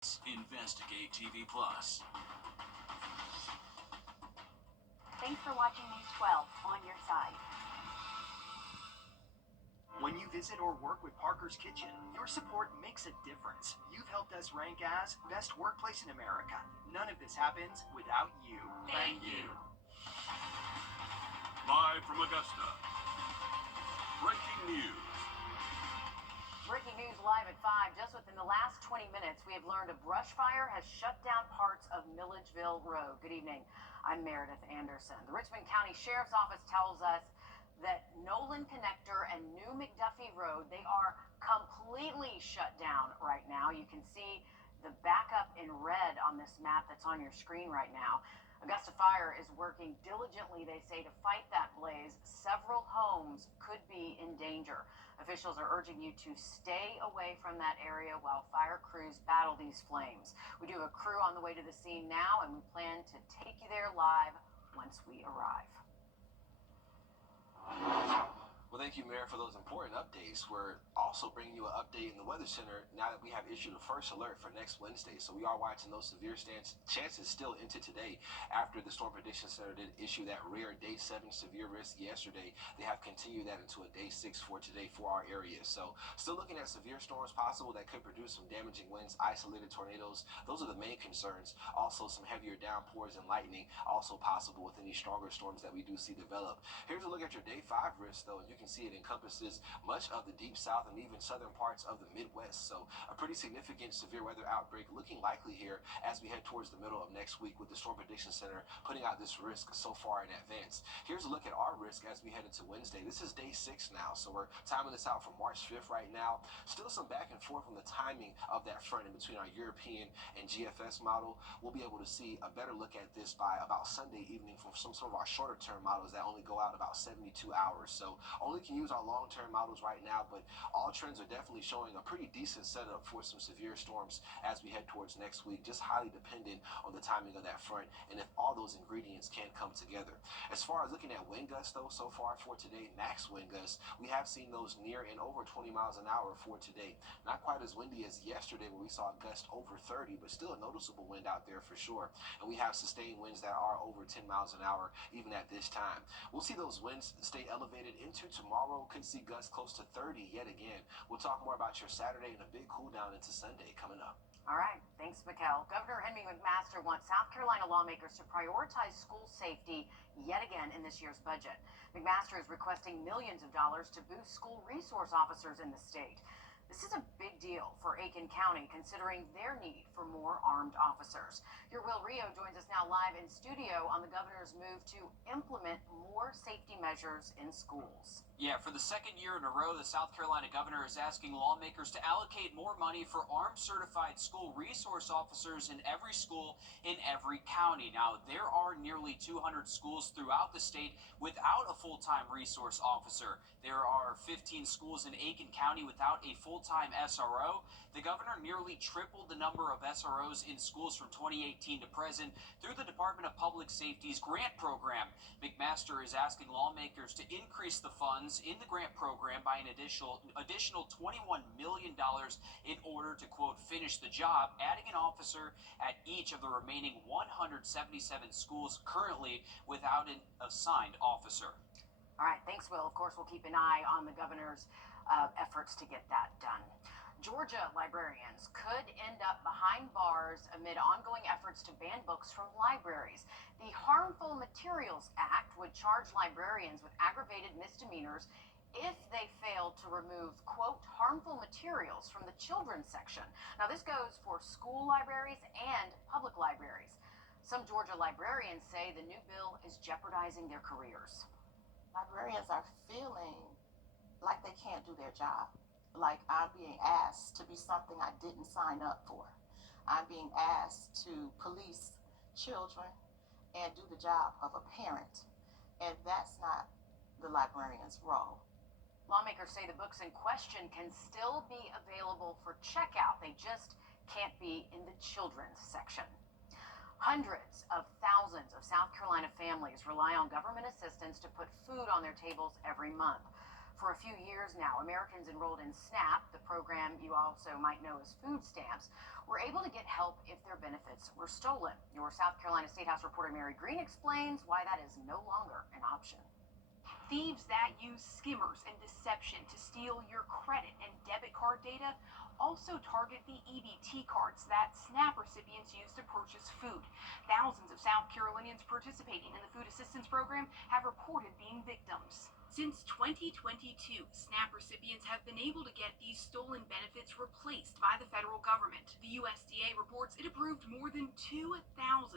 Investigate TV Plus. Thanks for watching News 12 on your side. When you visit or work with Parker's Kitchen, your support makes a difference. You've helped us rank as Best Workplace in America. None of this happens without you. Thank you. Live from Augusta. Breaking news. Breaking news live at 5. Just within the last 20 minutes, we have learned a brush fire has shut down parts of Milledgeville Road. Good evening. I'm Meredith Anderson. The Richmond County Sheriff's Office tells us that Nolan Connector and New McDuffie Road, they are completely shut down right now. You can see the backup in red on this map that's on your screen right now. Augusta Fire is working diligently, they say, to fight that blaze. Several homes could be in danger. Officials are urging you to stay away from that area while fire crews battle these flames. We do have a crew on the way to the scene now, and we plan to take you there live once we arrive. Well, thank you, Mayor, for those important updates. We're also bringing you an update in the Weather Center now that we have issued a first alert for next Wednesday. So we are watching those severe chances still into today. After the Storm Prediction Center did issue that rare Day 7 severe risk yesterday, they have continued that into a Day 6 for today for our area. So still looking at severe storms possible that could produce some damaging winds, isolated tornadoes. Those are the main concerns. Also, some heavier downpours and lightning also possible with any stronger storms that we do see develop. Here's a look at your Day 5 risk, though, and you can see it encompasses much of the deep south and even southern parts of the Midwest. So a pretty significant severe weather outbreak looking likely here as we head towards the middle of next week, with the Storm Prediction Center putting out this risk so far in advance. Here's a look at our risk as we head into Wednesday. This is Day 6 now, so we're timing this out for March 5th right now. Still some back and forth on the timing of that front in between our European and GFS model. We'll be able to see a better look at this by about Sunday evening from some of our shorter term models that only go out about 72 hours. So only can use our long-term models right now, but all trends are definitely showing a pretty decent setup for some severe storms as we head towards next week, just highly dependent on the timing of that front and if all those ingredients can come together. As far as looking at wind gusts, though, so far for today, max wind gusts, we have seen those near and over 20 miles an hour for today. Not quite as windy as yesterday where we saw a gust over 30, but still a noticeable wind out there for sure. And we have sustained winds that are over 10 miles an hour even at this time. We'll see those winds stay elevated into tomorrow. Could see gusts close to 30 yet again. We'll talk more about your Saturday and a big cool down into Sunday coming up. All right. Thanks, Mikkel. Governor Henry McMaster wants South Carolina lawmakers to prioritize school safety yet again in this year's budget. McMaster is requesting millions of dollars to boost school resource officers in the state. This is a big deal for Aiken County, considering their need for more armed officers. Your Will Rio joins us now live in studio on the governor's move to implement more safety measures in schools. Yeah, for the second year in a row, the South Carolina governor is asking lawmakers to allocate more money for armed certified school resource officers in every school in every county. Now, there are nearly 200 schools throughout the state without a full-time resource officer. There are 15 schools in Aiken County without a full-time SRO. The governor nearly tripled the number of SROs in schools from 2018 to present through the Department of Public Safety's grant program. McMaster is asking lawmakers to increase the funds in the grant program by an additional $21 million in order to, quote, finish the job, adding an officer at each of the remaining 177 schools currently without an assigned officer. All right, thanks, Will. Of course, we'll keep an eye on the governor's efforts to get that done. Georgia librarians could end up behind bars amid ongoing efforts to ban books from libraries. The Harmful Materials Act would charge librarians with aggravated misdemeanors if they failed to remove, quote, harmful materials from the children's section. Now, this goes for school libraries and public libraries. Some Georgia librarians say the new bill is jeopardizing their careers. Librarians are feeling like they can't do their job. Like I'm being asked to be something I didn't sign up for. I'm being asked to police children and do the job of a parent. And that's not the librarian's role. Lawmakers say the books in question can still be available for checkout. They just can't be in the children's section. Hundreds of thousands of South Carolina families rely on government assistance to put food on their tables every month. For a few years now, Americans enrolled in SNAP, the program you also might know as food stamps, were able to get help if their benefits were stolen. Your South Carolina State House reporter Mary Green explains why that is no longer an option. Thieves that use skimmers and deception to steal your credit and debit card data also target the EBT cards that SNAP recipients use to purchase food. Thousands of South Carolinians participating in the food assistance program have reported being victims. Since 2022, SNAP recipients have been able to get these stolen benefits replaced by the federal government. The USDA reports it approved more than 2,000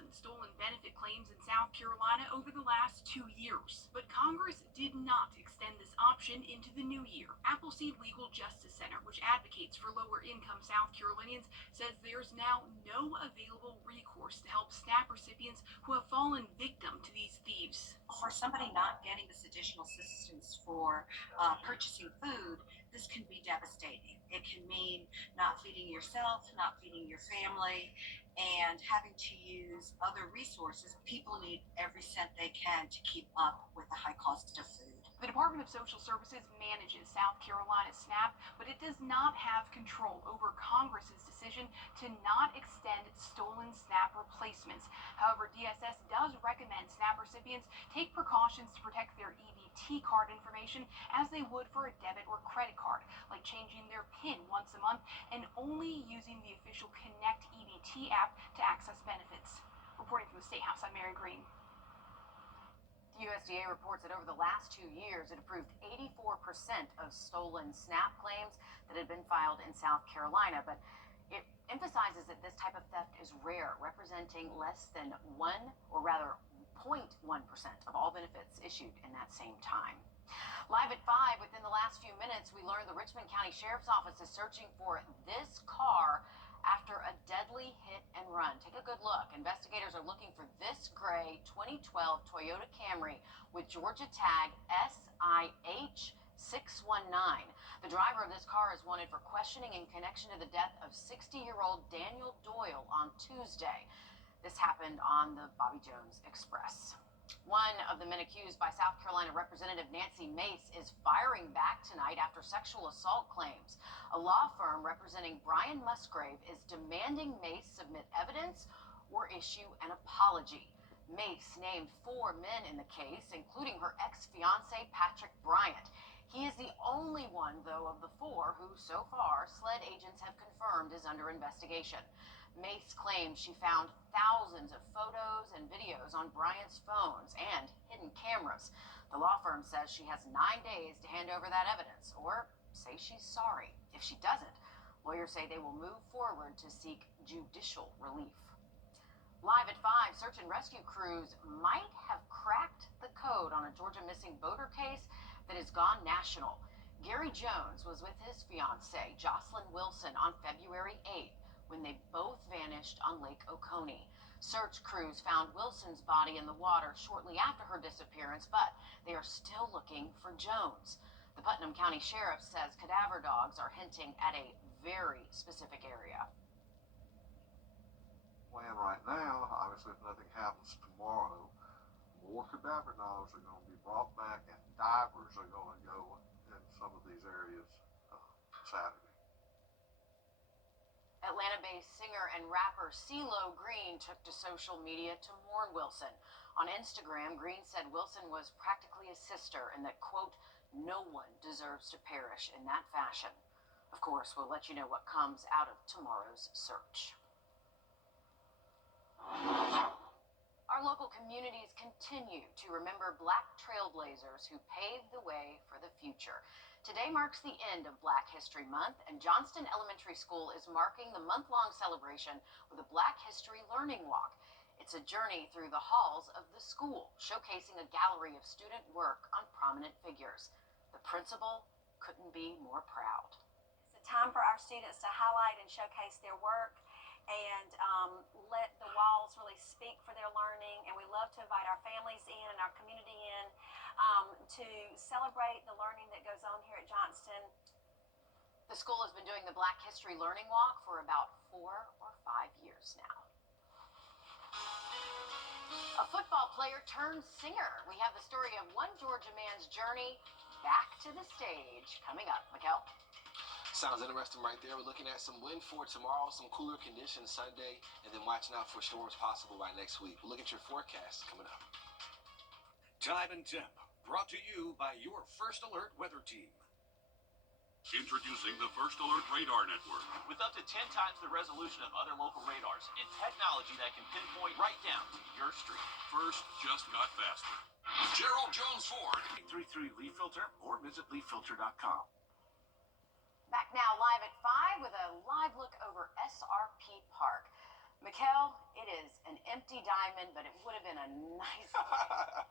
stolen benefit claims in South Carolina over the last 2 years. But Congress did not extend this option into the new year. Appleseed Legal Justice Center, which advocates for lower-income South Carolinians, says there's now no available recourse to help SNAP recipients who have fallen victim to these thieves. For somebody not getting this additional assistance for purchasing food, this can be devastating. It can mean not feeding yourself, not feeding your family, and having to use other resources. People need every cent they can to keep up with the high cost of food. The Department of Social Services manages South Carolina SNAP, but it does not have control over Congress's decision to not extend stolen SNAP replacements. However, DSS does recommend SNAP recipients take precautions to protect their EBT card information as they would for a debit or credit card, like changing their PIN once a month and only using the official Connect EBT app to access benefits. Reporting from the State House, I'm Mary Green. The USDA reports that over the last 2 years, it approved 84% of stolen SNAP claims that had been filed in South Carolina. But it emphasizes that this type of theft is rare, representing less than 1, or rather 0.1% of all benefits issued in that same time. Live at 5, within the last few minutes, we learned the Richmond County Sheriff's Office is searching for this car after a deadly hit and run. Take a good look. Investigators are looking for this gray 2012 Toyota Camry with Georgia tag SIH619. The driver of this car is wanted for questioning in connection to the death of 60-year-old Daniel Doyle on Tuesday. This happened on the Bobby Jones Express. One of the men accused by South Carolina Representative Nancy Mace is firing back tonight after sexual assault claims. A law firm representing Brian Musgrave is demanding Mace submit evidence or issue an apology. Mace named 4 men in the case, including her ex-fiancé Patrick Bryant. He is the only one, though, of the 4 who, so far, SLED agents have confirmed is under investigation. Mace claims she found thousands of photos and videos on Bryant's phones and hidden cameras. The law firm says she has 9 days to hand over that evidence or say she's sorry. If she doesn't, lawyers say they will move forward to seek judicial relief. Live at 5, search and rescue crews might have cracked the code on a Georgia missing voter case that has gone national. Gary Jones was with his fiancée, Jocelyn Wilson, on February 8th. When they both vanished on Lake Oconee. Search crews found Wilson's body in the water shortly after her disappearance, but they are still looking for Jones. The Putnam County Sheriff says cadaver dogs are hinting at a very specific area. Plan right now, obviously if nothing happens tomorrow, more cadaver dogs are going to be brought back and divers are going to go in some of these areas Saturday. Atlanta-based singer and rapper CeeLo Green took to social media to mourn Wilson. On Instagram, Green said Wilson was practically a sister and that, quote, no one deserves to perish in that fashion. Of course, we'll let you know what comes out of tomorrow's search. Our local communities continue to remember Black trailblazers who paved the way for the future. Today marks the end of Black History Month, and Johnston Elementary School is marking the month-long celebration with a Black History Learning Walk. It's a journey through the halls of the school, showcasing a gallery of student work on prominent figures. The principal couldn't be more proud. It's a time for our students to highlight and showcase their work and let the walls really speak for their learning. And we love to invite our families in and our community in to celebrate the learning that goes on here at Johnston. The school has been doing the Black History Learning Walk for about 4 or 5 years now. A football player turned singer. We have the story of one Georgia man's journey back to the stage coming up. Mikkel? Sounds interesting right there. We're looking at some wind for tomorrow, some cooler conditions Sunday, and then watching out for storms possible by next week. We'll look at your forecast coming up. Time and Temp, brought to you by your First Alert weather team. Introducing the First Alert Radar Network. With up to 10 times the resolution of other local radars and technology that can pinpoint right down to your street. First just got faster. Gerald Jones Ford. 833 Leaf Filter or visit leaffilter.com. Back now live at 5 with a live look over SRP Park. Mikkel, it is an empty diamond, but it would have been a nice day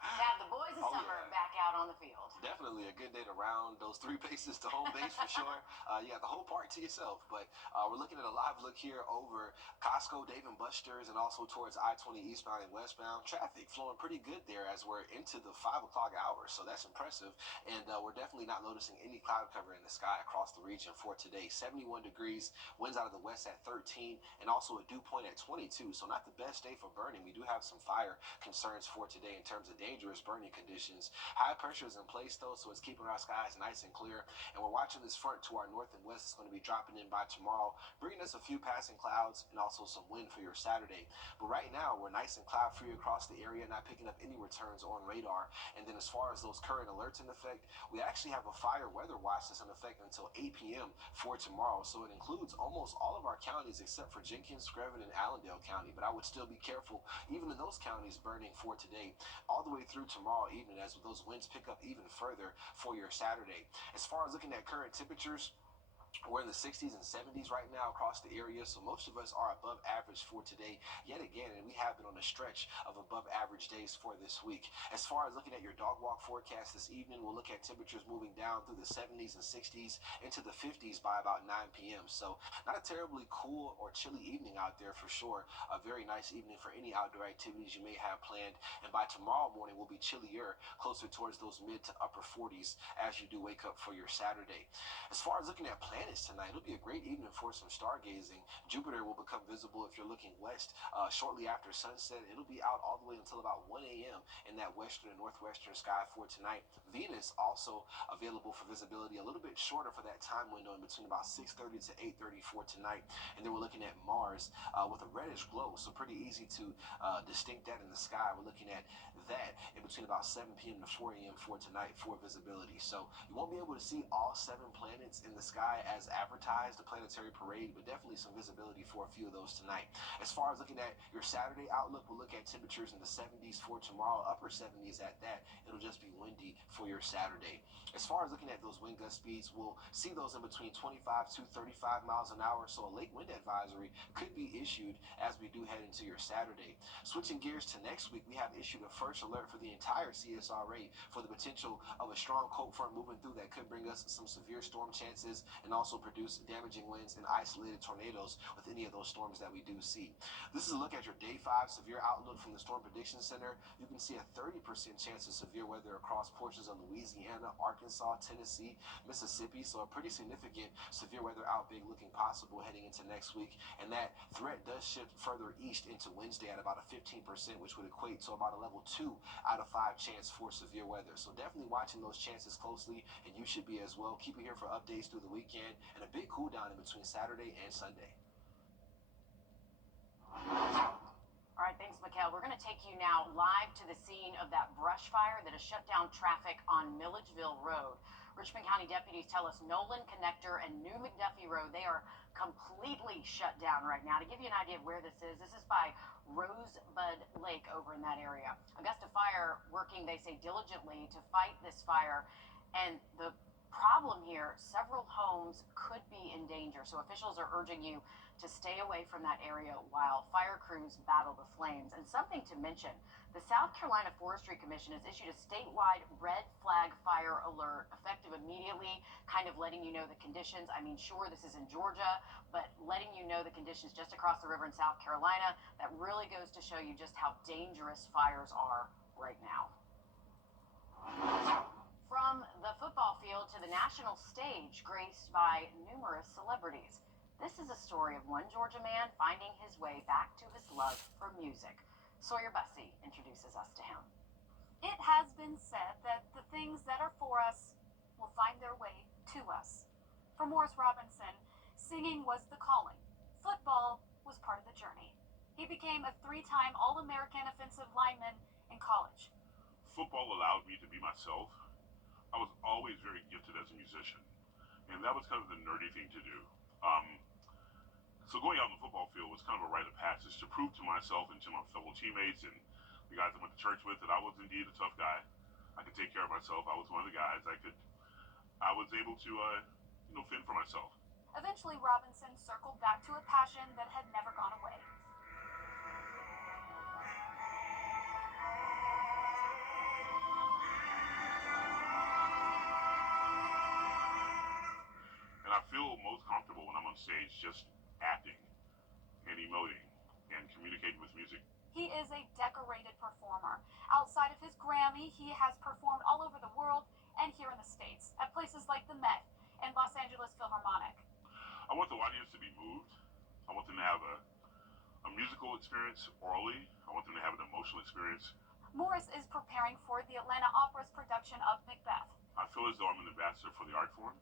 to have the boys of summer back out on the field. Definitely a good day to round those 3 bases to home base for sure. You got the whole park to yourself, but we're looking at a live look here over Costco, Dave & Buster's, and also towards I-20 eastbound and westbound. Traffic flowing pretty good there as we're into the 5 o'clock hour, so that's impressive. And we're definitely not noticing any cloud cover in the sky across the region for today. 71 degrees, winds out of the west at 13, and also a dew point at 22, so not the best day for burning. We do have some fire concerns for today in terms of dangerous burning conditions. High pressure is in place though, so it's keeping our skies nice and clear, and we're watching this front to our north and west. It's going to be dropping in by tomorrow, bringing us a few passing clouds and also some wind for your Saturday. But right now we're nice and cloud free across the area, not picking up any returns on radar. And then as far as those current alerts in effect, we actually have a fire weather watch that's in effect until 8 p.m. for tomorrow, so it includes almost all of our counties except for Jenkins, Screven, and Allendale County, but I would still be careful even in those counties burning for today all the way through tomorrow evening as those winds pick up even further for your Saturday. As far as looking at current temperatures, we're in the 60s and 70s right now across the area, so most of us are above average for today yet again, and we have been on a stretch of above average days for this week. As far as looking at your dog walk forecast this evening, we'll look at temperatures moving down through the 70s and 60s into the 50s by about 9 p.m. So not a terribly cool or chilly evening out there for sure. A very nice evening for any outdoor activities you may have planned, and by tomorrow morning will be chillier, closer towards those mid to upper 40s as you do wake up for your Saturday. As far as looking at planets tonight, it'll be a great evening for some stargazing. Jupiter will become visible if you're looking west shortly after sunset. It'll be out all the way until about 1 a.m. in that western and northwestern sky for tonight. Venus also available for visibility a little bit shorter for that time window in between about 6:30 to 8:30 for tonight. And then we're looking at Mars with a reddish glow, so pretty easy to distinct that in the sky. We're looking at that in between about 7 p.m. to 4 a.m. for tonight for visibility. So you won't be able to see all 7 planets in the sky as advertised, the planetary parade, but definitely some visibility for a few of those tonight. As far as looking at your Saturday outlook, we'll look at temperatures in the 70s for tomorrow, upper 70s at that. It'll just be windy for your Saturday. As far as looking at those wind gust speeds, we'll see those in between 25 to 35 miles an hour, so a late wind advisory could be issued as we do head into your Saturday. Switching gears to next week, we have issued a first alert for the entire CSRA for the potential of a strong cold front moving through that could bring us some severe storm chances and also produce damaging winds and isolated tornadoes with any of those storms that we do see. This is a look at your day 5 severe outlook from the Storm Prediction Center. You can see a 30% chance of severe weather across portions of Louisiana, Arkansas, Tennessee, Mississippi, so a pretty significant severe weather outbreak looking possible heading into next week. And that threat does shift further east into Wednesday at about a 15%, which would equate to about a level 2 out of 5 chance for severe weather. So definitely watching those chances closely, and you should be as well. Keep it here for updates through the weekend and a big cool down in between Saturday and Sunday. All right, thanks, Mikkel. We're going to take you now live to the scene of that brush fire that has shut down traffic on Milledgeville Road. Richmond County deputies tell us Nolan Connector and New McDuffie Road, they are completely shut down right now. To give you an idea of where this is by Rosebud Lake over in that area. Augusta Fire working, they say, diligently to fight this fire. And the problem here, several homes could be in danger. So officials are urging you to stay away from that area while fire crews battle the flames. And something to mention, the South Carolina Forestry Commission has issued a statewide red flag fire alert effective immediately, kind of letting you know the conditions. I mean, sure, this is in Georgia, but letting you know the conditions just across the river in South Carolina. That really goes to show you just how dangerous fires are right now. From the football field to the national stage, graced by numerous celebrities. This is a story of one Georgia man finding his way back to his love for music. Sawyer Bussey introduces us to him. It has been said that the things that are for us will find their way to us. For Morris Robinson, singing was the calling. Football was part of the journey. He became a 3-time All-American offensive lineman in college. Football allowed me to be myself. I was always very gifted as a musician, and that was kind of the nerdy thing to do. So going out on the football field was kind of a rite of passage to prove to myself and to my fellow teammates and the guys I went to church with that I was indeed a tough guy. I could take care of myself. I was one of the guys. I was able to, fend for myself. Eventually, Robinson circled back to a passion that had never gone away. And I feel most comfortable when I'm on stage just acting and emoting and communicating with music. He is a decorated performer. Outside of his Grammy, he has performed all over the world and here in the States at places like the Met and Los Angeles Philharmonic. I want the audience to be moved. I want them to have a musical experience orally. I want them to have an emotional experience. Morris is preparing for the Atlanta Opera's production of Macbeth. I feel as though I'm an ambassador for the art form.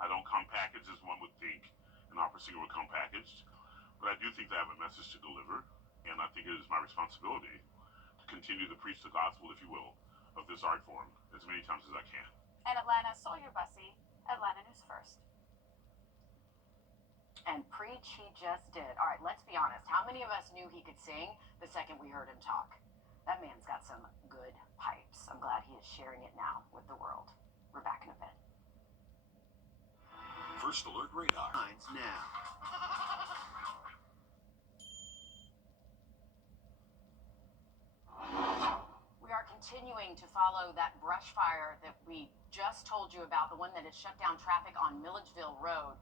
I don't come packaged as one would think an opera singer would come packaged, but I do think that I have a message to deliver, and I think it is my responsibility to continue to preach the gospel, if you will, of this art form as many times as I can. And Atlanta Sawyer Bussey, Atlanta News First. And preach he just did. All right, let's be honest. How many of us knew he could sing the second we heard him talk? That man's got some good pipes. I'm glad he is sharing it now with the world. We're back in a bit. First Alert Radar. Now. We are continuing to follow that brush fire that we just told you about, the one that has shut down traffic on Milledgeville Road.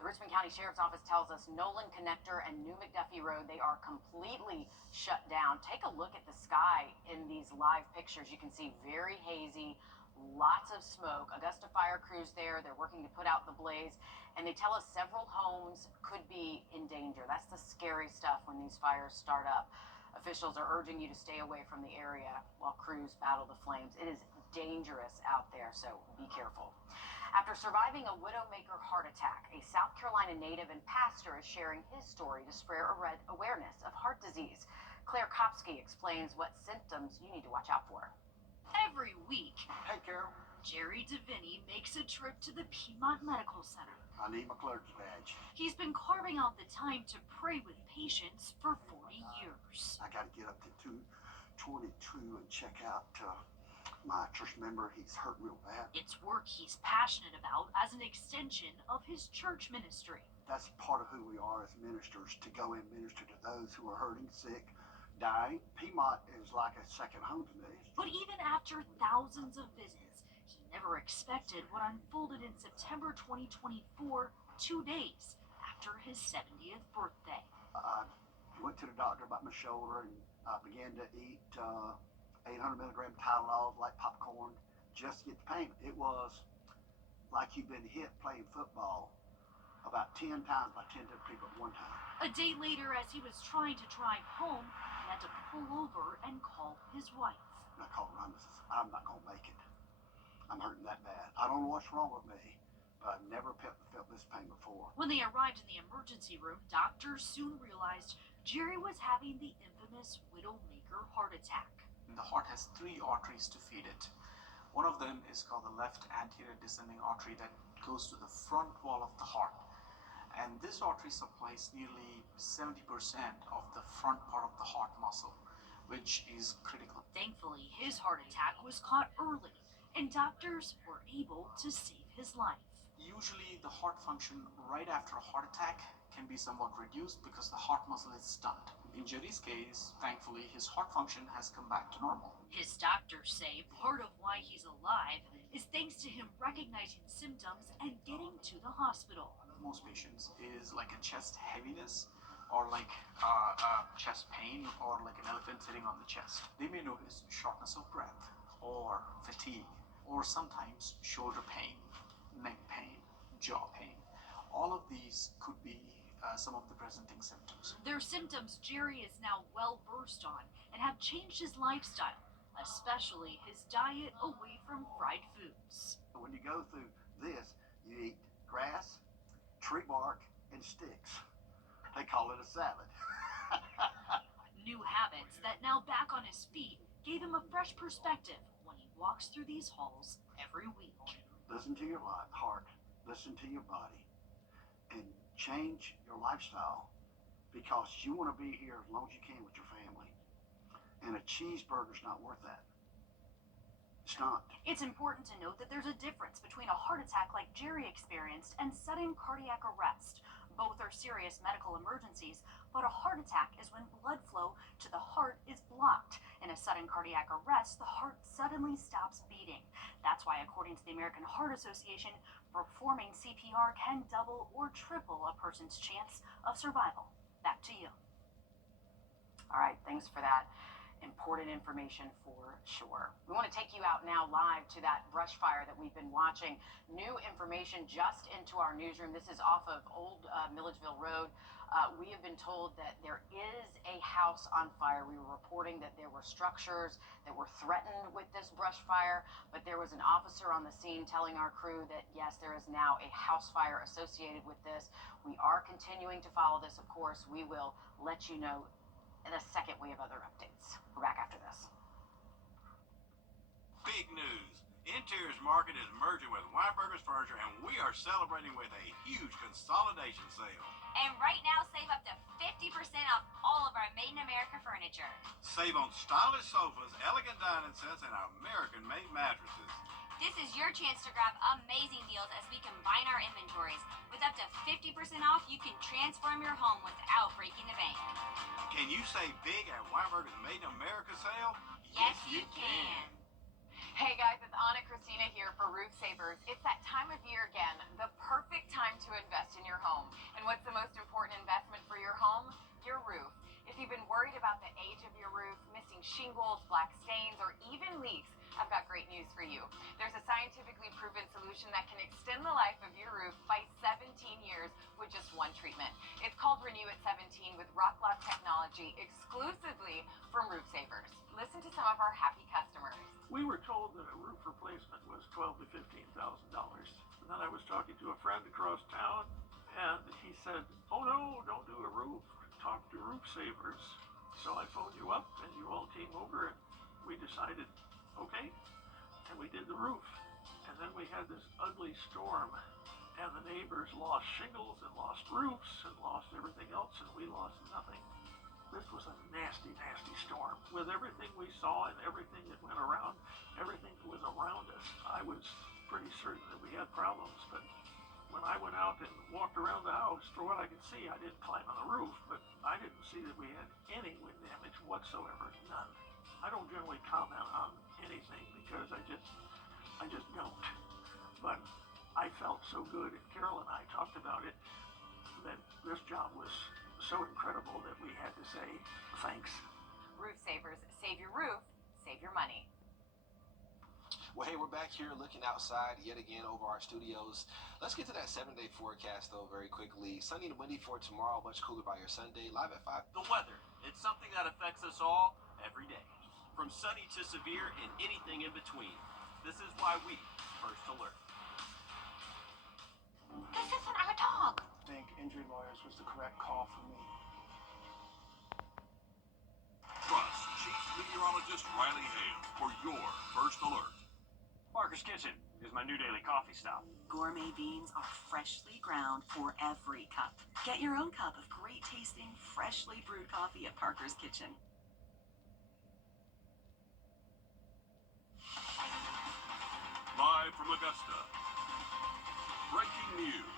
The Richmond County Sheriff's Office tells us Nolan Connector and New McDuffie Road, they are completely shut down. Take a look at the sky in these live pictures. You can see very hazy, lots of smoke. Augusta fire crews there. They're working to put out the blaze. And they tell us several homes could be in danger. That's the scary stuff when these fires start up. Officials are urging you to stay away from the area while crews battle the flames. It is dangerous out there, so be careful. After surviving a widowmaker heart attack, a South Carolina native and pastor is sharing his story to spread awareness of heart disease. Claire Kopsky explains what symptoms you need to watch out for. Every week, Hey, Carol, Jerry DeVinny makes a trip to the Piedmont Medical Center. I need my clerk's badge. He's been carving out the time to pray with patients for 40 years. I got to get up to 222 and check out my church member. He's hurt real bad. It's work he's passionate about as an extension of his church ministry. That's part of who we are as ministers, to go and minister to those who are hurting, sick, dying. Piedmont is like a second home to me. But even after thousands of visits, he never expected what unfolded in September 2024, 2 days after his 70th birthday. I went to the doctor about my shoulder and began to eat 800 milligram Tylenol like popcorn just to get the pain. It was like you've been hit playing football about 10 times by 10 different people at one time. A day later, as he was trying to drive home, he had to pull over and call his wife. I called her. I'm not going to make it. I'm hurting that bad. I don't know what's wrong with me, but I've never felt this pain before. When they arrived in the emergency room, doctors soon realized Jerry was having the infamous widowmaker heart attack. The heart has 3 arteries to feed it. One of them is called the left anterior descending artery that goes to the front wall of the heart. And this artery supplies nearly 70% of the front part of the heart muscle, which is critical. Thankfully, his heart attack was caught early, and doctors were able to save his life. Usually, the heart function right after a heart attack can be somewhat reduced because the heart muscle is stunned. In Jerry's case, thankfully, his heart function has come back to normal. His doctors say part of why he's alive is thanks to him recognizing symptoms and getting to the hospital. Most patients is like a chest heaviness or like chest pain or like an elephant sitting on the chest. They may notice shortness of breath or fatigue or sometimes shoulder pain, neck pain, jaw pain. All of these could be some of the presenting symptoms. They're symptoms Jerry is now well versed on and have changed his lifestyle, especially his diet away from fried foods. When you go through this, you eat grass, tree bark, and sticks. They call it a salad. New habits that now back on his feet gave him a fresh perspective when he walks through these halls every week. Listen to your heart, listen to your body, and change your lifestyle because you want to be here as long as you can with your family. And a cheeseburger's not worth that. It's not. It's important to note that there's a difference between a heart attack like Jerry experienced and sudden cardiac arrest. Both are serious medical emergencies, but a heart attack is when blood flow to the heart is blocked. In a sudden cardiac arrest, the heart suddenly stops beating. That's why, according to the American Heart Association, performing CPR can double or triple a person's chance of survival. Back to you. All right, thanks for that important information for sure. We want to take you out now live to that brush fire that we've been watching. New information just into our newsroom. This is off of Old Milledgeville Road. We have been told that there is a house on fire. We were reporting that there were structures that were threatened with this brush fire, but there was an officer on the scene telling our crew that yes, there is now a house fire associated with this. We are continuing to follow this, of course. We will let you know in a second we have other updates. We're back after this. Big news. Interiors Market is merging with Weinberger's Furniture, and we are celebrating with a huge consolidation sale. And right now, save up to 50% off all of our Made in America furniture. Save on stylish sofas, elegant dining sets, and American-made mattresses. This is your chance to grab amazing deals as we combine our inventories. With up to 50% off, you can transform your home without breaking the bank. Can you save big at Weinberger's Made in America sale? Yes, you can. Hey guys, it's Anna Christina here for Roof Savers. It's that time of year again, the perfect time to invest in your home. And what's the most important investment for your home? Your roof. If you've been worried about the age of your roof, missing shingles, black stains, or even leaks, I've got great news for you. There's a scientifically proven solution that can extend the life of your roof by 17 years with just one treatment. It's called Renew at 17 with Rock Lock technology exclusively from Roof Savers. Listen to some of our happy customers. We were told that a roof replacement was $12,000 to $15,000. And then I was talking to a friend across town, and he said, "Oh no, don't do a roof. Talk to Roof Savers." So I phoned you up, and you all came over, and we decided, okay, and we did the roof. And then we had this ugly storm, and the neighbors lost shingles and lost roofs and lost everything else, and we lost nothing. This was a nasty, nasty storm. With everything we saw and everything that went around, everything that was around us, I was pretty certain that we had problems. But when I went out and walked around the house, for what I could see, I didn't climb on the roof, but I didn't see that we had any wind damage whatsoever, none. I don't generally comment on anything because I just don't. But I felt so good, and Carol and I talked about it, that this job was so incredible that we had to say thanks. Roof Savers, save your roof, save your money. Well, hey, we're back here looking outside yet again over our studios. Let's get to that 7-day forecast, though, very quickly. Sunny and windy for tomorrow, much cooler by your Sunday. Live at 5. The weather, it's something that affects us all every day. From sunny to severe and anything in between. This is why we First Alert. This isn't our dog. I think injury lawyers was the correct call for me. Trust Chief Meteorologist Riley Hale for your First Alert. Parker's Kitchen is my new daily coffee stop. Gourmet beans are freshly ground for every cup. Get your own cup of great tasting, freshly brewed coffee at Parker's Kitchen. Live from Augusta. Breaking news.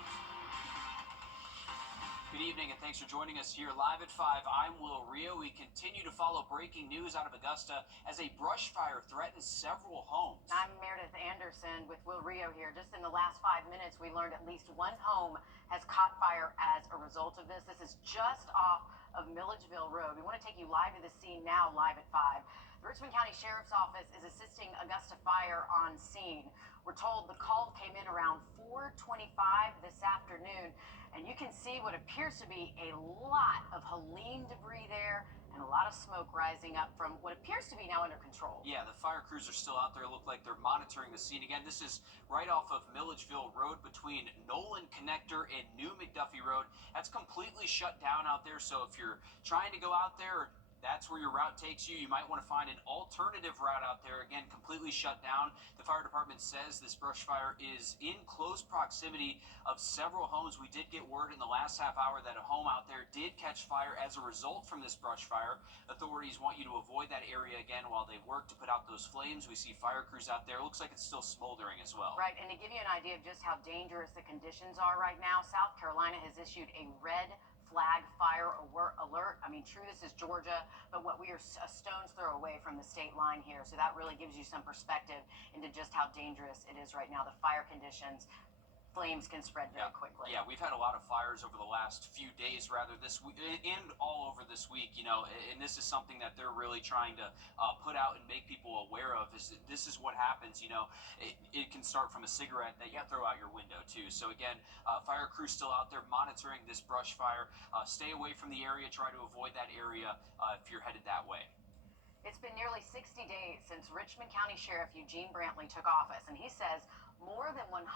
Good evening and thanks for joining us here live at 5. I'm Will Rio. We continue to follow breaking news out of Augusta as a brush fire threatens several homes. I'm Meredith Anderson with Will Rio here. Just in the last 5 minutes, we learned at least one home has caught fire as a result of this. This is just off of Milledgeville Road. We want to take you live to the scene now, live at 5. The Richmond County Sheriff's Office is assisting Augusta Fire on scene. We're told the call came in around 4:25 this afternoon, and you can see what appears to be a lot of haline debris there and lot of smoke rising up from what appears to be now under control. Yeah, the fire crews are still out there. Look like they're monitoring the scene. Again, this is right off of Milledgeville Road between Nolan Connector and New McDuffie Road. That's completely shut down out there. So if you're trying to go out there, that's where your route takes you. You might want to find an alternative route out there. Again, completely shut down. The fire department says this brush fire is in close proximity of several homes. We did get word in the last half hour that a home out there did catch fire as a result from this brush fire. Authorities want you to avoid that area again while they work to put out those flames. We see fire crews out there. It looks like it's still smoldering as well. Right, and to give you an idea of just how dangerous the conditions are right now, South Carolina has issued a red flag fire alert. I mean, true, this is Georgia, but what we are a stone's throw away from the state line here. So that really gives you some perspective into just how dangerous it is right now. The fire conditions, flames can spread very quickly. Yeah, we've had a lot of fires over the last few days, rather this week, and all over this week, you know, and this is something that they're really trying to put out and make people aware of. Is that this is what happens, you know, it can start from a cigarette that you throw out your window too. So again, fire crews still out there monitoring this brush fire. Stay away from the area, try to avoid that area if you're headed that way. It's been nearly 60 days since Richmond County Sheriff Eugene Brantley took office, and he says more than 100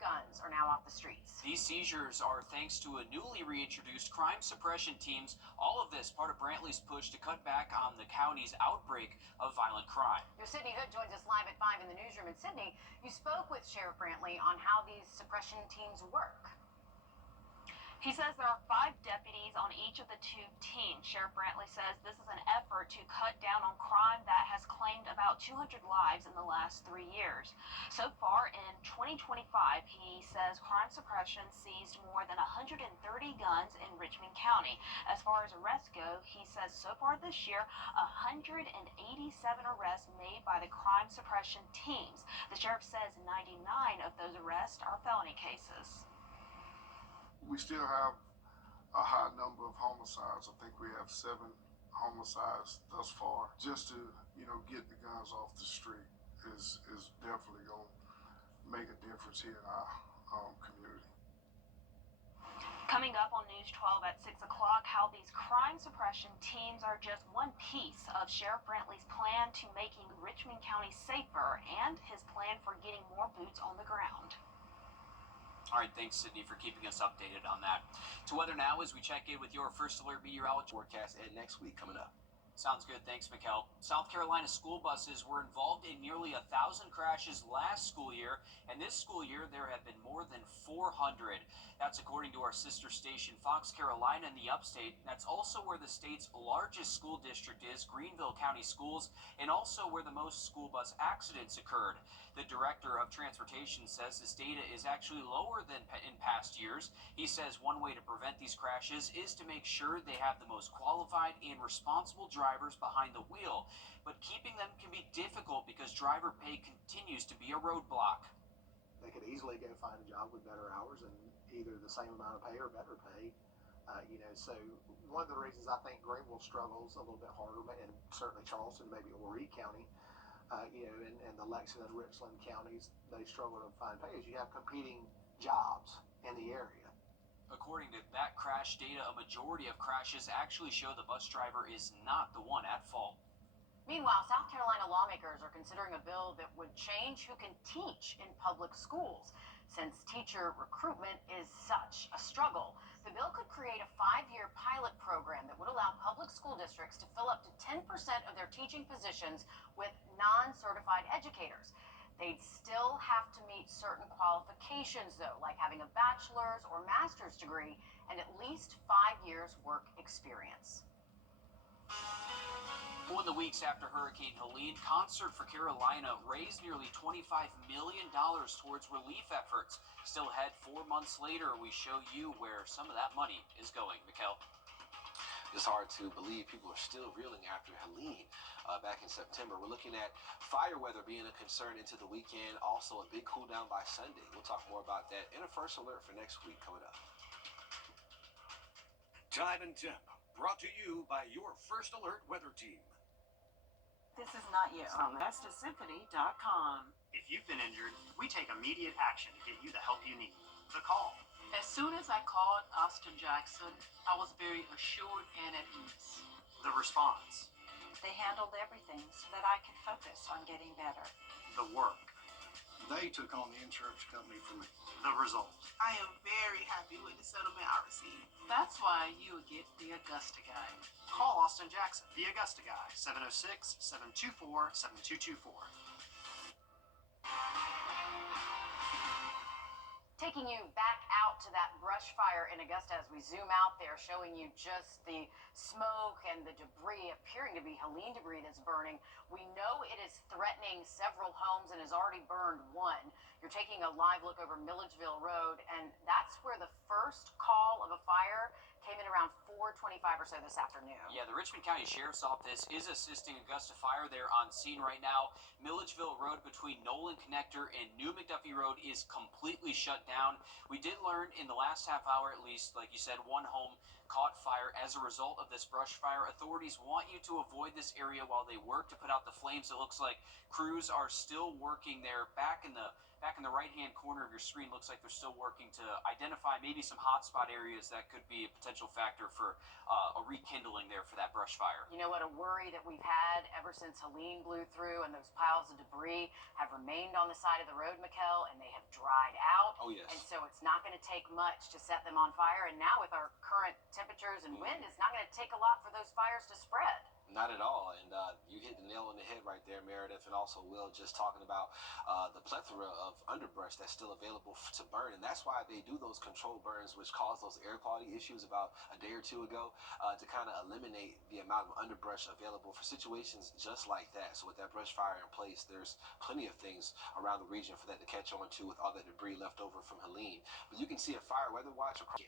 guns are now off the streets. These seizures are thanks to a newly reintroduced crime suppression teams. All of this part of Brantley's push to cut back on the county's outbreak of violent crime. Your Sydney Hood joins us live at 5 in the newsroom. And Sydney, you spoke with Sheriff Brantley on how these suppression teams work. He says there are 5 deputies on each of the 2 teams. Sheriff Brantley says this is an effort to cut down on crime that has claimed about 200 lives in the last 3 years. So far in 2025, he says crime suppression seized more than 130 guns in Richmond County. As far as arrests go, he says so far this year, 187 arrests made by the crime suppression teams. The sheriff says 99 of those arrests are felony cases. We still have a high number of homicides. I think we have 7 homicides thus far. Just to, you know, get the guns off the street is definitely going to make a difference here in our community. Coming up on News 12 at 6 o'clock, how these crime suppression teams are just one piece of Sheriff Brantley's plan to making Richmond County safer and his plan for getting more boots on the ground. All right, thanks, Sydney, for keeping us updated on that. To weather now as we check in with your First Alert meteorology forecast and next week coming up. Sounds good. Thanks, Mikkel. South Carolina school buses were involved in nearly 1,000 crashes last school year, and this school year there have been more than 400. That's according to our sister station, Fox Carolina in the upstate. That's also where the state's largest school district is, Greenville County Schools, and also where the most school bus accidents occurred. The director of transportation says this data is actually lower than in past years. He says one way to prevent these crashes is to make sure they have the most qualified and responsible drivers behind the wheel. But keeping them can be difficult because driver pay continues to be a roadblock. They could easily go find a job with better hours and either the same amount of pay or better pay. So one of the reasons I think Greenville struggles a little bit harder, and certainly Charleston, maybe Horry County, and the Lexington and Richland counties, they struggle to find pay, is you have competing jobs in the area. According to that crash data, a majority of crashes actually show the bus driver is not the one at fault. Meanwhile, South Carolina lawmakers are considering a bill that would change who can teach in public schools. Since teacher recruitment is such a struggle, the bill could create a 5-year pilot program that would allow public school districts to fill up to 10% of their teaching positions with non-certified educators. They'd still have to meet certain qualifications, though, like having a bachelor's or master's degree and at least 5 years' work experience. Well, in the weeks after Hurricane Helene, Concert for Carolina raised nearly $25 million towards relief efforts. Still ahead, 4 months later, we show you where some of that money is going. Mikkel. It's hard to believe people are still reeling after Helene back in September. We're looking at fire weather being a concern into the weekend. Also, a big cool down by Sunday. We'll talk more about that in a First Alert for next week coming up. Time and Temp, brought to you by your First Alert weather team. This is not you. On bestasymphony.com. If you've been injured, we take immediate action to get you the help you need. The call. As soon as I called Austin Jackson, I was very assured and at ease. The the response? They handled everything so that I could focus on getting better. The work. They took on the insurance company for me. The result. I am very happy with the settlement I received. That's why you would get the Augusta guy. Call Austin Jackson, the Augusta guy, 706-724-7224. Taking you back out to that brush fire in Augusta as we zoom out there, showing you just the smoke and the debris, appearing to be Helene debris that's burning. We know it is threatening several homes and has already burned one. You're taking a live look over Milledgeville Road, and that's where the first call of a fire came in around 4:25 or so this afternoon. Yeah, the Richmond County Sheriff's Office is assisting Augusta Fire. They're on scene right now. Milledgeville Road between Nolan Connector and New McDuffie Road is completely shut down. We did learn in the last half hour, at least, like you said, one home caught fire as a result of this brush fire. Authorities want you to avoid this area while they work to put out the flames. It looks like crews are still working there. Back in the right-hand corner of your screen, looks like they're still working to identify maybe some hotspot areas that could be a potential factor for a rekindling there for that brush fire. You know what, a worry that we've had ever since Helene blew through and those piles of debris have remained on the side of the road, Mikkel, and they have dried out. Oh, yes. And so it's not going to take much to set them on fire. And now with our current temperatures and wind, it's not going to take a lot for those fires to spread. Not at all, and you hit the nail on the head right there, Meredith, and also Will, just talking about the plethora of underbrush that's still available to burn, and that's why they do those controlled burns, which caused those air quality issues about a day or two ago, to kind of eliminate the amount of underbrush available for situations just like that. So with that brush fire in place, there's plenty of things around the region for that to catch on to with all that debris left over from Helene. But you can see a fire weather watch across.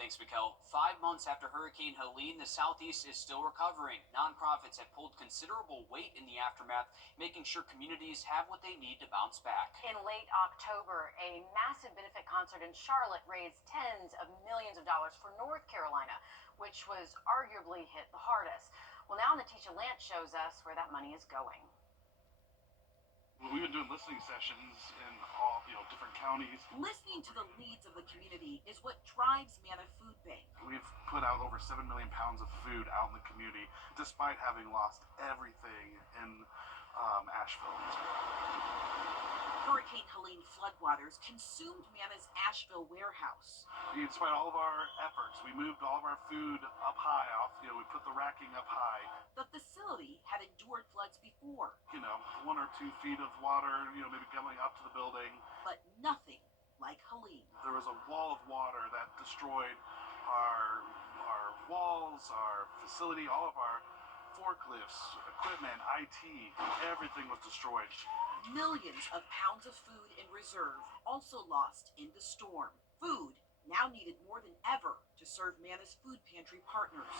Thanks, Mikkel. 5 months after Hurricane Helene, the Southeast is still recovering. Nonprofits have pulled considerable weight in the aftermath, making sure communities have what they need to bounce back. In late October, a massive benefit concert in Charlotte raised tens of millions of dollars for North Carolina, which was arguably hit the hardest. Well, now Natisha Lance shows us where that money is going. We've been doing listening sessions in all, different counties. Listening to the needs of the community is what drives Manna Food Bank. We've put out over 7 million pounds of food out in the community, despite having lost everything in Asheville. Hurricane Helene floodwaters consumed Manna's Asheville warehouse. Despite all of our efforts, we moved all of our food up high we put the racking up high. The facility had endured floods before. 1 or 2 feet of water, maybe coming up to the building. But nothing like Helene. There was a wall of water that destroyed our walls, our facility, all of our forklifts, equipment, IT, everything was destroyed. Millions of pounds of food in reserve also lost in the storm. Food now needed more than ever to serve Manna's food pantry partners.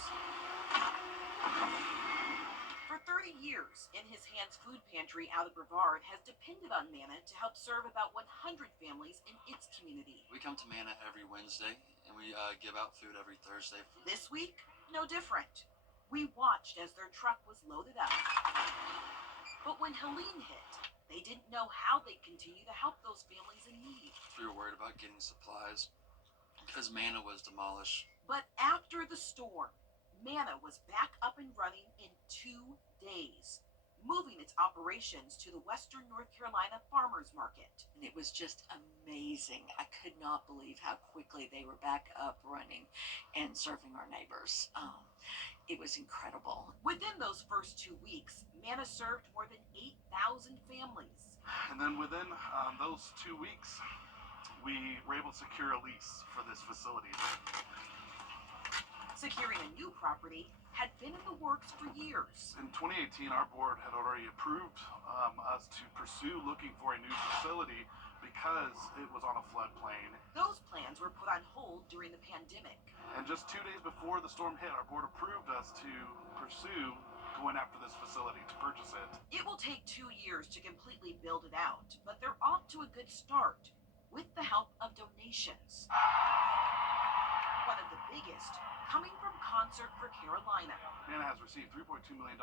For 30 years, In His Hands Food Pantry out of Brevard has depended on Manna to help serve about 100 families in its community. We come to Manna every Wednesday, and we give out food every Thursday. This week, no different. We watched as their truck was loaded up. But when Helene hit, they didn't know how they'd continue to help those families in need. We were worried about getting supplies because Manna was demolished. But after the storm, Manna was back up and running in 2 days, moving its operations to the Western North Carolina Farmers Market. And it was just amazing. I could not believe how quickly they were back up running and serving our neighbors. It was incredible. Within those first 2 weeks, Manna served more than 8,000 families. And then within those 2 weeks, we were able to secure a lease for this facility. Securing a new property had been in the works for years. In 2018, our board had already approved us to pursue looking for a new facility because it was on a floodplain. Those plans were put on hold during the pandemic. And just 2 days before the storm hit, our board approved us to pursue going after this facility, to purchase it. It will take 2 years to completely build it out, but they're off to a good start with the help of donations. One of the biggest coming from Concert for Carolina. Manna has received $3.2 million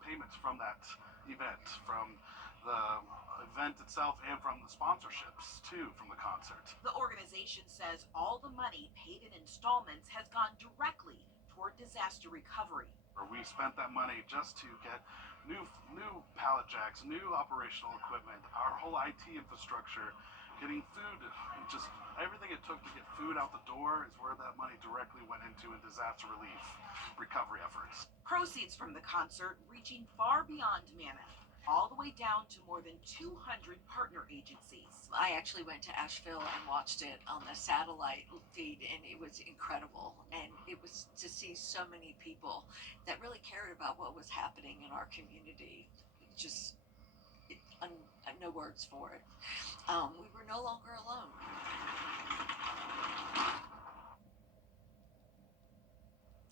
payments from that event, from the event itself and from the sponsorships, too, from the concert. The organization says all the money paid in installments has gone directly toward disaster recovery. We spent that money just to get new pallet jacks, new operational equipment, our whole IT infrastructure, getting food, just everything it took to get food out the door is where that money directly went into in disaster relief recovery efforts. Proceeds from the concert reaching far beyond Mana, all the way down to more than 200 partner agencies. I actually went to Asheville and watched it on the satellite feed, and it was incredible. And it was to see so many people that really cared about what was happening in our community. No words for it. We were no longer alone.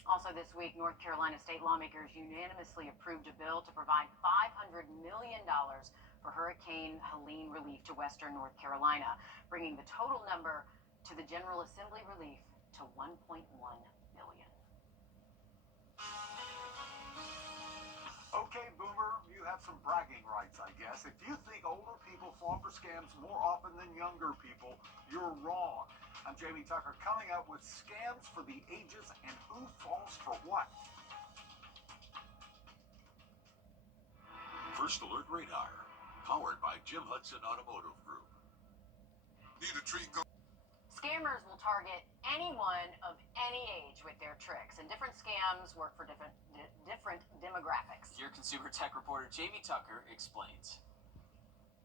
Also this week, North Carolina state lawmakers unanimously approved a bill to provide $500 million for Hurricane Helene relief to western North Carolina, bringing the total number to the General Assembly relief to $1.1 billion. Okay, Boomer, you have some bragging rights, I guess. If you think older people fall for scams more often than younger people, you're wrong. I'm Jamie Tucker, coming up with scams for the ages and who falls for what. First Alert Radar, powered by Jim Hudson Automotive Group. Need a treat? Scammers will target anyone of any age with their tricks, and different scams work for different demographics. Your consumer tech reporter Jamie Tucker explains.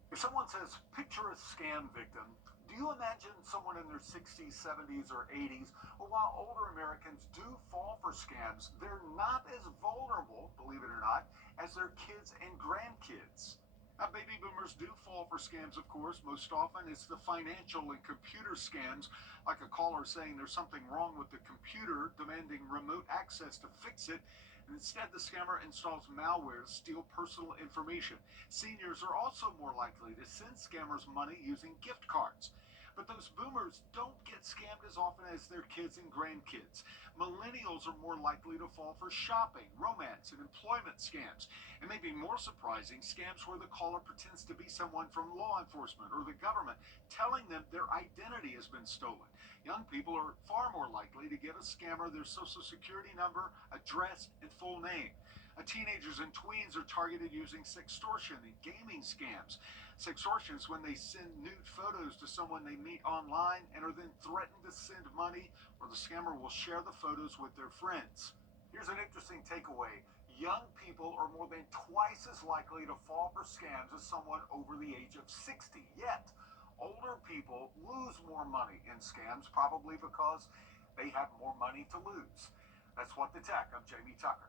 If someone says, picture a scam victim, do you imagine someone in their 60s, 70s, or 80s? Well, while older Americans do fall for scams, they're not as vulnerable, believe it or not, as their kids and grandkids. Now, baby boomers do fall for scams, of course. Most often it's the financial and computer scams, like a caller saying there's something wrong with the computer, demanding remote access to fix it. And instead, the scammer installs malware to steal personal information. Seniors are also more likely to send scammers money using gift cards. But those boomers don't get scammed as often as their kids and grandkids. Millennials are more likely to fall for shopping, romance, and employment scams. And maybe more surprising, scams where the caller pretends to be someone from law enforcement or the government, telling them their identity has been stolen. Young people are far more likely to give a scammer their social security number, address, and full name. Teenagers and tweens are targeted using sextortion and gaming scams. Sextortion is when they send nude photos to someone they meet online and are then threatened to send money, or the scammer will share the photos with their friends. Here's an interesting takeaway. Young people are more than twice as likely to fall for scams as someone over the age of 60. Yet, older people lose more money in scams, probably because they have more money to lose. That's What the Tech. I'm Jamie Tucker.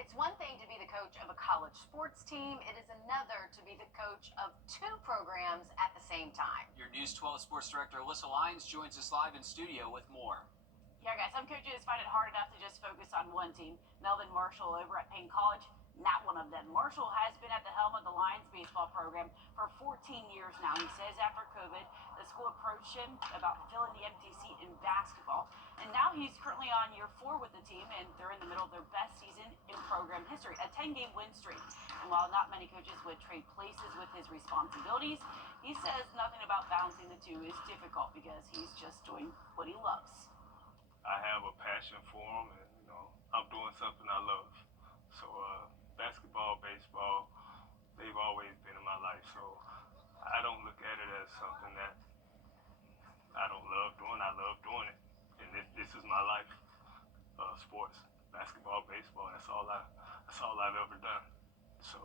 It's one thing to be the coach of a college sports team. It is another to be the coach of two programs at the same time. Your News 12 sports director Alyssa Lyons joins us live in studio with more. Yeah, guys, some coaches find it hard enough to just focus on one team. Melvin Marshall over at Payne College, not one of them. Marshall has been at the helm of the Lions baseball program for 14 years now. He says after COVID, the school approached him about filling the empty seat in basketball. And now he's currently on year 4 with the team, and they're in the middle of their best season in program history, a 10-game win streak. And while not many coaches would trade places with his responsibilities, he says nothing about balancing the two is difficult because he's just doing what he loves. I have a passion for them, and I'm doing something I love. So basketball, baseball, they've always been in my life. So I don't look at it as something that I don't love doing. I love doing it, and this is my life. Sports, basketball, baseball. That's all I've ever done. So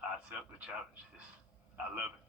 I accept the challenge. I love it.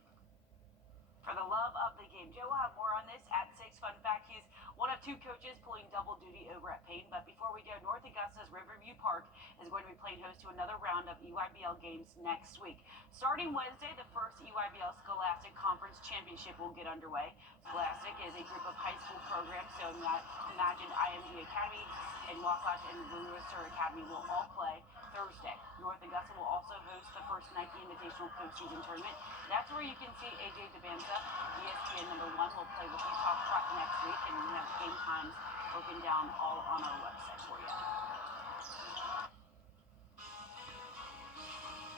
For the love of the game. Joe will have more on this at 6. Fun fact, he's one of 2 coaches pulling double duty over at Payne. But before we go, North Augusta's Riverview Park is going to be playing host to another round of EYBL games next week. Starting Wednesday, the first EYBL Scholastic Conference Championship will get underway. Scholastic is a group of high school programs, so imagine IMG Academy and Waukesha and Brewster Academy will all play Thursday. North Augusta will also host the first Nike Invitational postseason tournament. That's where you can see AJ Debanza, ESPN #1, will play with Utah Prep next week, and we have game times broken down all on our website for you.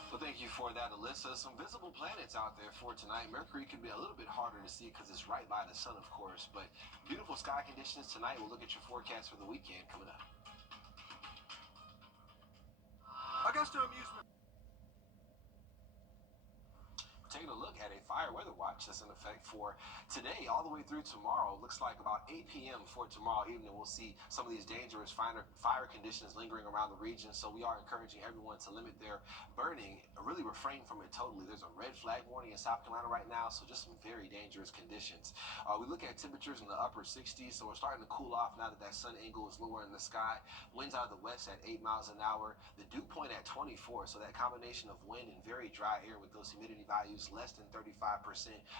Well, thank Thank you for that, Alyssa. Some visible planets out there for tonight. Mercury can be a little bit harder to see because it's right by the sun, of course, but beautiful sky conditions tonight. We'll look at your forecast for the weekend coming up. Augusta Amusement. Taking a look at a fire weather watch that's in effect for today all the way through tomorrow. Looks like about 8 p.m. for tomorrow evening, we'll see some of these dangerous fire conditions lingering around the region. So we are encouraging everyone to limit their burning, really refrain from it totally. There's a red flag warning in South Carolina right now, so just some very dangerous conditions. We look at temperatures in the upper 60s, so we're starting to cool off now that that sun angle is lower in the sky. Winds out of the west at 8 miles an hour. The dew point at 24, so that combination of wind and very dry air with those humidity values less than 35%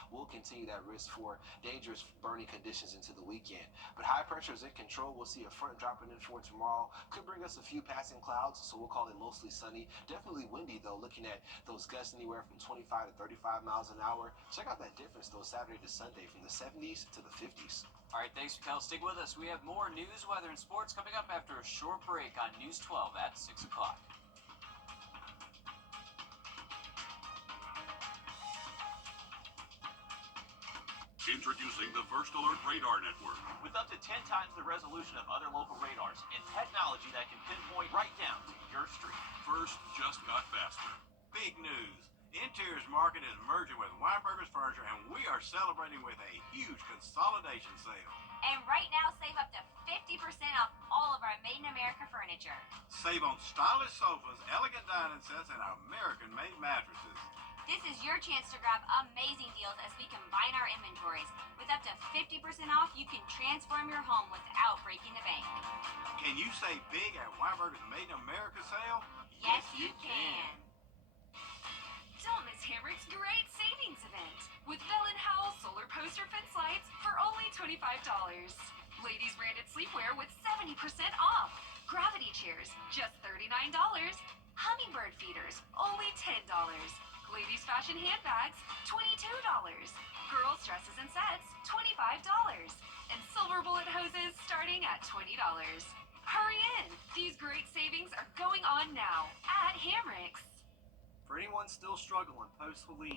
will continue that risk for dangerous burning conditions into the weekend. But high pressure is in control. We'll see a front dropping in for tomorrow. Could bring us a few passing clouds, so we'll call it mostly sunny. Definitely windy, though, looking at those gusts anywhere from 25 to 35 miles an hour. Check out that difference, though, Saturday to Sunday, from the 70s to the 50s. All right, thanks, Kel. Stick with us. We have more news, weather, and sports coming up after a short break on News 12 at 6 o'clock. Introducing the First Alert Radar Network. With up to 10 times the resolution of other local radars and technology that can pinpoint right down to your street. First just got faster. Big news. Interiors Market is merging with Weinberger's Furniture, and we are celebrating with a huge consolidation sale. And right now, save up to 50% off all of our Made in America furniture. Save on stylish sofas, elegant dining sets, and American-made mattresses. This is your chance to grab amazing deals as we combine our inventories. With up to 50% off, you can transform your home without breaking the bank. Can you save big at Weinberger's Made in America sale? Yes, you can. Don't miss Hamrick's great savings event with Bell & Howell solar poster fence lights for only $25. Ladies branded sleepwear with 70% off. Gravity chairs, just $39. Hummingbird feeders, only $10. Ladies fashion handbags, $22. Girls dresses and sets, $25. And silver bullet hoses starting at $20. Hurry in! These great savings are going on now at Hamrick's. For anyone still struggling post-Helene,